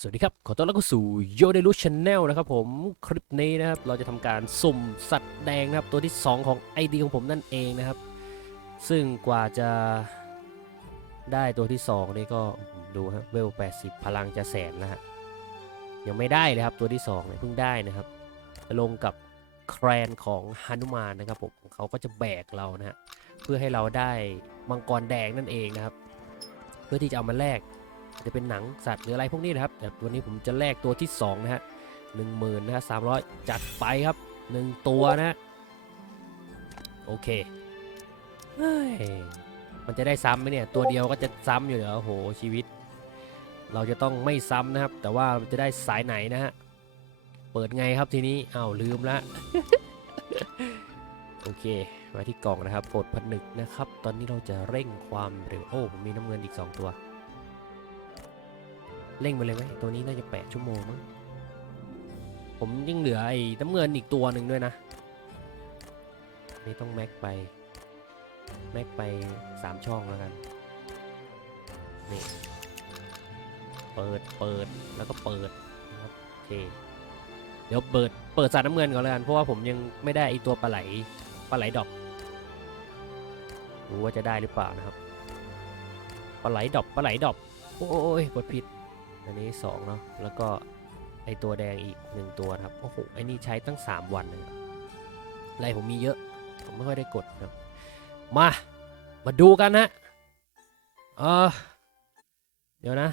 สวัสดีครับ ขอต้อนรับเข้าสู่โยเดลุชแนลนะครับผมคลิปนี้นะครับ เราจะทำการสุ่มสัตว์แดงนะครับ ตัวที่ 2 ของไอดีของผมนั่นเองนะครับ ซึ่งกว่าจะได้ตัวที่ 2 นี่ก็ดูฮะเวล 80 พลังจะแสนแล้วฮะยังไม่ได้เลยครับตัวที่2เนี่ยเพิ่งได้นะครับ ลงกับแครนของฮานุมานนะครับผมเขาก็จะแบกเรานะฮะเพื่อให้เราได้มังกรแดงนั่นเองนะครับ เพื่อที่จะเอามาแลก จะเป็นหนังสัตว์หรืออะไรพวกนี้นะครับ แต่วันนี้ผมจะแลกตัวที่ 2 นะฮะหนึ่งหมื่นนะฮะสามร้อยจัดไปครับหนึ่งตัวนะ โอเคเฮ้ยมันจะได้ซ้ำไหมเนี่ย ตัวเดียวก็จะซ้ำอยู่เหรอโอ้โหชีวิต เราจะต้องไม่ซ้ำนะครับ แต่ว่าจะได้สายไหนนะฮะ เปิดไงครับทีนี้อ้าวลืมละโอเค มาที่กล่องนะครับโปรดผนึกนะครับ ตอนนี้เราจะเร่งความเร็วโอ้ผมมีน้ำเงินอีก 2 ตัว เร่งไปเลยไหมตัวนี้น่าจะแปดชั่วโมงมั้งผมยังเหลือไอ้น้ำเงินอีกตัวหนึ่งด้วยนะนี่ต้องแม็กไป แม็กไปสามช่องแล้วกัน นี่ เปิดเปิดแล้วก็เปิดนะครับโอเค เดี๋ยวเปิดเปิดสารน้ำเงินก่อนแล้วกัน เพราะว่าผมยังไม่ได้ไอตัวปลาไหลปลาไหลดอกรู้ว่าจะได้หรือเปล่านะครับปลาไหลดอกปลาไหลดอกโอ้ยกดผิด อันนี้ 2 เนาะ แล้วก็ไอตัวแดงอีก 1 ตัวครับ โอ้โห ไอนี่ใช้ตั้ง 3 วันเลยไรผมมีเยอะ ผมไม่ค่อยได้กดครับ มา มาดูกันนะเออเดี๋ยวนะ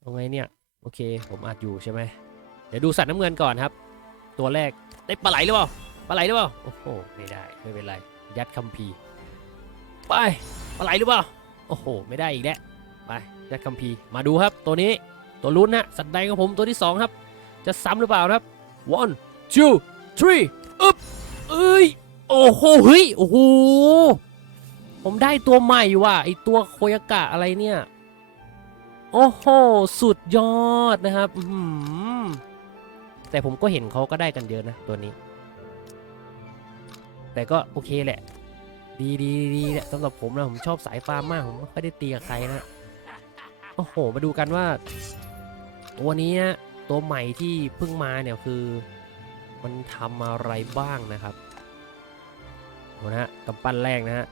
เอาไงเนี่ย โอเค ผมอัดอยู่ใช่ไหม เดี๋ยวดูสัตว์น้ำเงินก่อนครับ ตัวแรก ได้ปลาไหลหรือเปล่า ปลาไหลหรือเปล่า โอ้โห ไม่ได้ ไม่เป็นไร ยัดคัมภีร์ไป ปลาไหลหรือเปล่า โอ้โห ไม่ได้อีกแล้ว ไป ยัดคัมภีร์มาดูครับตัวนี้ตัวลุ้นนะสัตว์แดงของผมตัวที่ 2 ครับ จะซ้ำหรือเปล่าครับ one two three อึ๊บเอ้ยโอ้โหเฮ้ยโอ้โหผมได้ตัวใหม่ว่ะไอตัวโคยากะอะไรเนี่ยโอ้โหสุดยอดนะครับแต่ผมก็เห็นเขาก็ได้กันเยอะนะตัวนี้ แต่ก็โอเคแหละ ดีดีดีแหละสำหรับผมนะผมชอบสายฟาร์มมากผมไม่ได้ตีกับใครนะ โอ้โห มาดูกันว่า ตัวนี้ตัวใหม่ที่เพิ่งมาเนี่ยคือ มันทำอะไรบ้างนะครับโหนะฮะกำปั้นแรกนะฮะ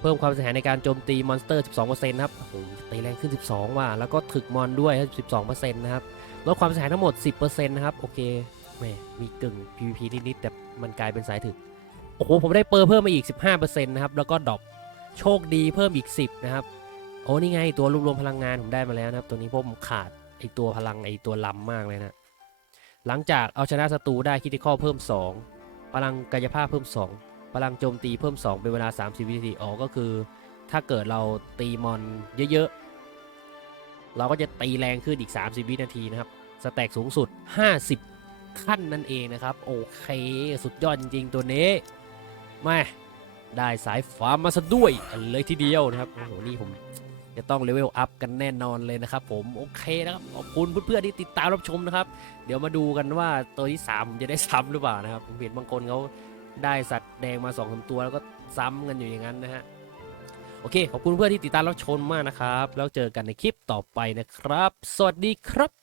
เพิ่มความเสียหายในการโจมตีมอนสเตอร์ 12%นะครับโอ้โหตีแรงขึ้น 12 ว่ะ แล้วก็ถึกมอนด้วย 12%นะครับ ลดความเสียหายทั้งหมด 10%นะครับ โอเคแหมมีกึ่ง PVP นิดๆแต่มันกลายเป็นสายถึก โอ้โห ผมได้เปอร์เพิ่มมาอีก 15%นะครับ แล้วก็ดรอป โชคดีเพิ่มอีก 10 นะครับ โอ้นี่ไงตัวรวบรวมพลังงานผมได้มาแล้วนะครับ ตัวนี้พราะผมขาดไอตัวพลังไอตัวลำมากเลยนะ หลังจากเอาชนะศัตรูได้คิติคอเพิ่ม 2 พลังกายภาพเพิ่ม 2 พลังโจมตีเพิ่ม 2 เป็นเวลา 30 วินาทีอ๋อก็คือ ถ้าเกิดเราตีมอนเยอะๆ เราก็จะตีแรงขึ้นอีก 30 วินาทีนะครับ สแต็กสูงสุด 50 ขั้นนั่นเองนะครับ โอเค สุดยอดจริงๆ ตัวนี้มาได้สายฟ้ามาซะด้วยเลยทีเดียวนะครับโอ้โหนี่ผม จะต้องเลเวลอัพกันแน่นอนเลยนะครับผมโอเคนะครับขอบคุณเพื่อนๆที่ติดตามรับชมนะครับ เดี๋ยวมาดูกันว่าตัวที่3ผมจะได้ซ้ำหรือเปล่านะครับผมเห็นบางคนเขาได้สัตว์แดงมา2อสตัวแล้วก็ซ้ำกันอยู่อย่างนั้นนะฮะโอเคขอบคุณเพื่อนที่ติดตามรับชมมากนะครับแล้วเจอกันในคลิปต่อไปนะครับ สวัสดีครับ